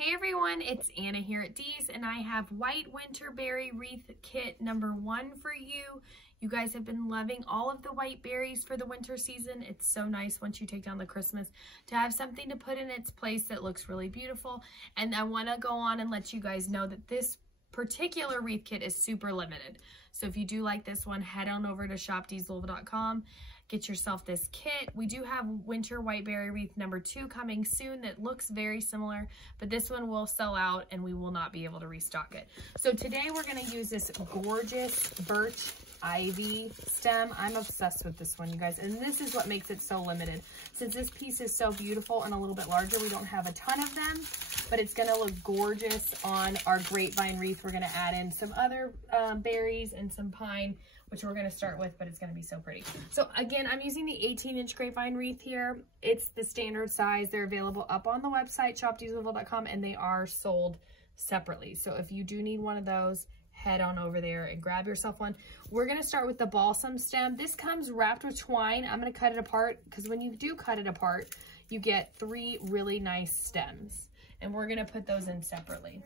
Hey everyone, it's Anna here at Dee's, and I have white Winterberry wreath kit number 1 for you. You guys have been loving all of the white berries for the winter season. It's so nice once you take down the Christmas to have something to put in its place that looks really beautiful. And I want to go on and let you guys know that this particular wreath kit is super limited. So if you do like this one, head on over to shopdeeslouisville.com. Get yourself this kit. We do have winter whiteberry wreath number 2 coming soon that looks very similar, but this one will sell out and we will not be able to restock it. So today we're going to use this gorgeous birch ivy stem. I'm obsessed with this one, you guys, and this is what makes it so limited. Since this piece is so beautiful and a little bit larger, we don't have a ton of them, but it's going to look gorgeous on our grapevine wreath. We're going to add in some other berries and some pine, which we're going to start with, but it's going to be so pretty. So again, I'm using the 18-inch grapevine wreath here. It's the standard size. They're available up on the website, shopdeeslouisville.com, and they are sold separately. So if you do need one of those, head on over there and grab yourself one. We're going to start with the balsam stem. This comes wrapped with twine. I'm going to cut it apart because when you do cut it apart, you get 3 really nice stems, and we're going to put those in separately.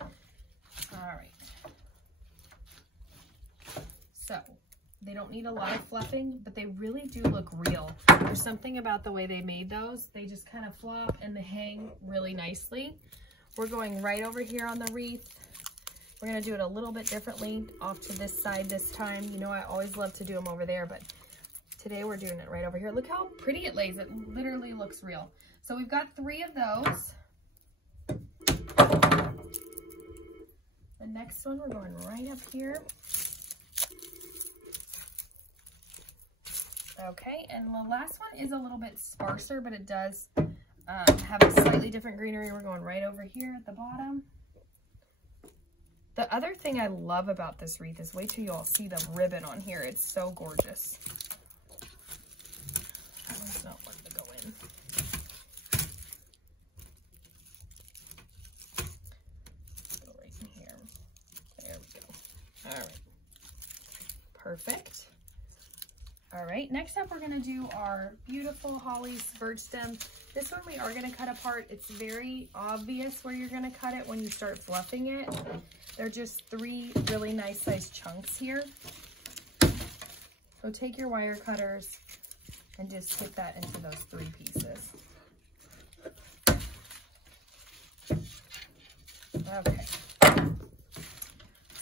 All right. So they don't need a lot of fluffing, but they really do look real. There's something about the way they made those. They just kind of flop and they hang really nicely. We're going right over here on the wreath. We're going to do it a little bit differently off to this side this time. You know, I always love to do them over there, but today we're doing it right over here. Look how pretty it lays. It literally looks real. So we've got 3 of those. The next one, we're going right up here. Okay, and the last one is a little bit sparser, but it does have a slightly different greenery. We're going right over here at the bottom. The other thing I love about this wreath is wait till you all see the ribbon on here. It's so gorgeous. That one's not wanting to go in. Go right in here. There we go. All right. Perfect. All right, next up we're gonna do our beautiful holly Spurge stem. This one we are gonna cut apart. It's very obvious where you're gonna cut it when you start fluffing it. They're just 3 really nice sized chunks here. So take your wire cutters and just hit that into those 3 pieces. Okay.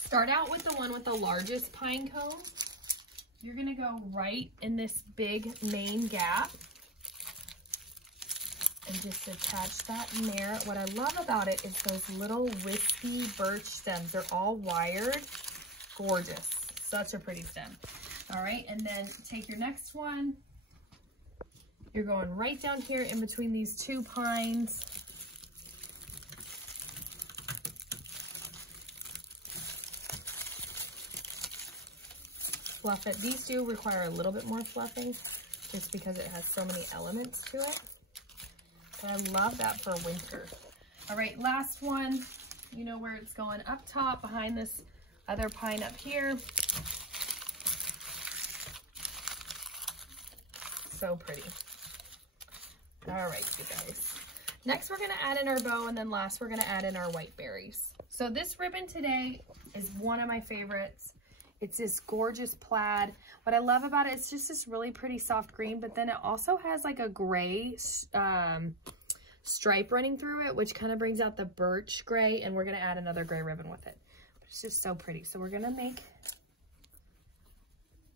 Start out with the one with the largest pine cone. You're gonna go right in this big main gap and just attach that in there. What I love about it is those little wispy birch stems. They're all wired. Gorgeous. Such a pretty stem. All right, and then take your next one. You're going right down here in between these 2 pines. Fluff it. These do require a little bit more fluffing just because it has so many elements to it. But I love that for winter. All right, last one. You know where it's going, up top behind this other pine up here. So pretty. All right, you guys. Next, we're gonna add in our bow, and then last, we're gonna add in our white berries. So this ribbon today is one of my favorites. It's this gorgeous plaid. What I love about it, it's just this really pretty soft green, but then it also has like a gray stripe running through it, which kind of brings out the birch gray, and we're gonna add another gray ribbon with it. It's just so pretty. So we're gonna make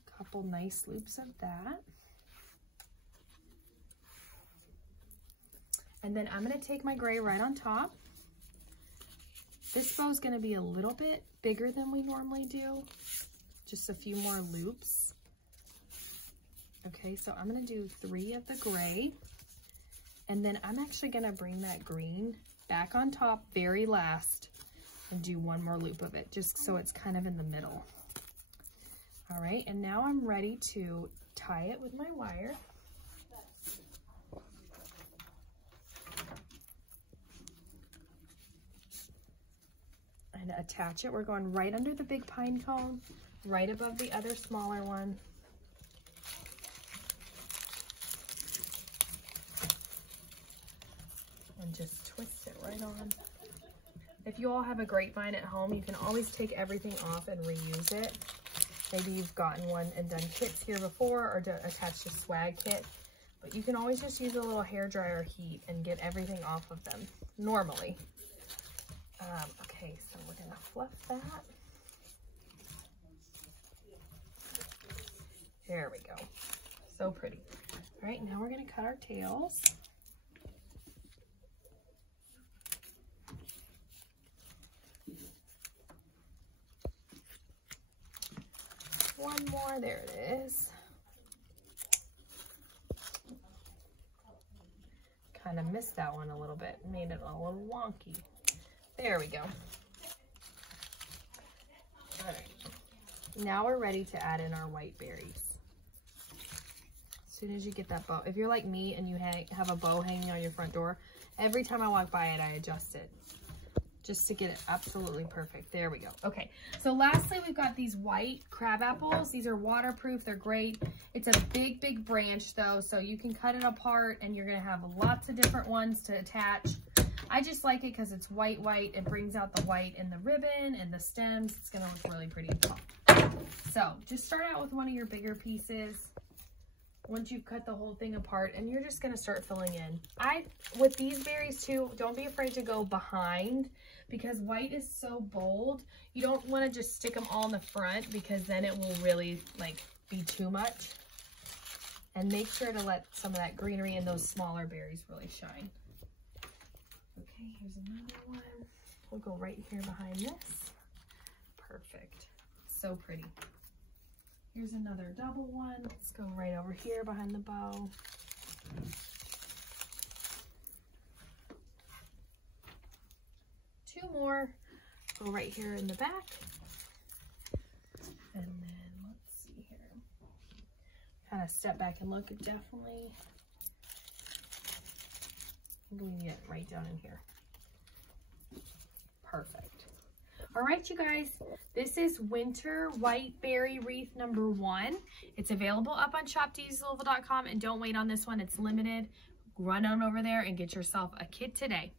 a couple nice loops of that. And then I'm gonna take my gray right on top. This bow is gonna be a little bit bigger than we normally do. Just a few more loops. Okay, so I'm gonna do 3 of the gray, and then I'm actually gonna bring that green back on top very last and do 1 more loop of it, just so it's kind of in the middle. All right, and now I'm ready to tie it with my wire. And attach it. We're going right under the big pine cone, right above the other smaller one. and just twist it right on. If you all have a grapevine at home, you can always take everything off and reuse it. Maybe you've gotten one and done kits here before or attached a swag kit, but you can always just use a little hairdryer heat and get everything off of them normally. Okay, so we're gonna fluff that. There we go. So pretty. All right, now we're gonna cut our tails. One more, there it is. Kind of missed that one a little bit, made it a little wonky. There we go. All right, now we're ready to add in our white berries. As soon as you get that bow, if you're like me and you have a bow hanging on your front door, every time I walk by it, I adjust it just to get it absolutely perfect. There we go. Okay, so lastly, we've got these white crab apples. These are waterproof, they're great. It's a big, big branch though, so you can cut it apart and you're gonna have lots of different ones to attach. I just like it because it's white. It brings out the white in the ribbon and the stems. It's gonna look really pretty at the top. So just start out with one of your bigger pieces. Once you've cut the whole thing apart, and you're just gonna start filling in. With these berries too, don't be afraid to go behind because white is so bold. You don't wanna just stick them all in the front because then it will really like be too much. And make sure to let some of that greenery and those smaller berries really shine. Okay, here's another one. We'll go right here behind this. Perfect, so pretty. Here's another double one. Let's go right over here behind the bow. Two more. Go right here in the back. And then let's see here. Kind of step back and look. Definitely. We need it right down in here. Perfect. All right, you guys, this is Winter White Berry Wreath number 1. It's available up on shopdeeslouisville.com, and don't wait on this one. It's limited. Run on over there and get yourself a kit today.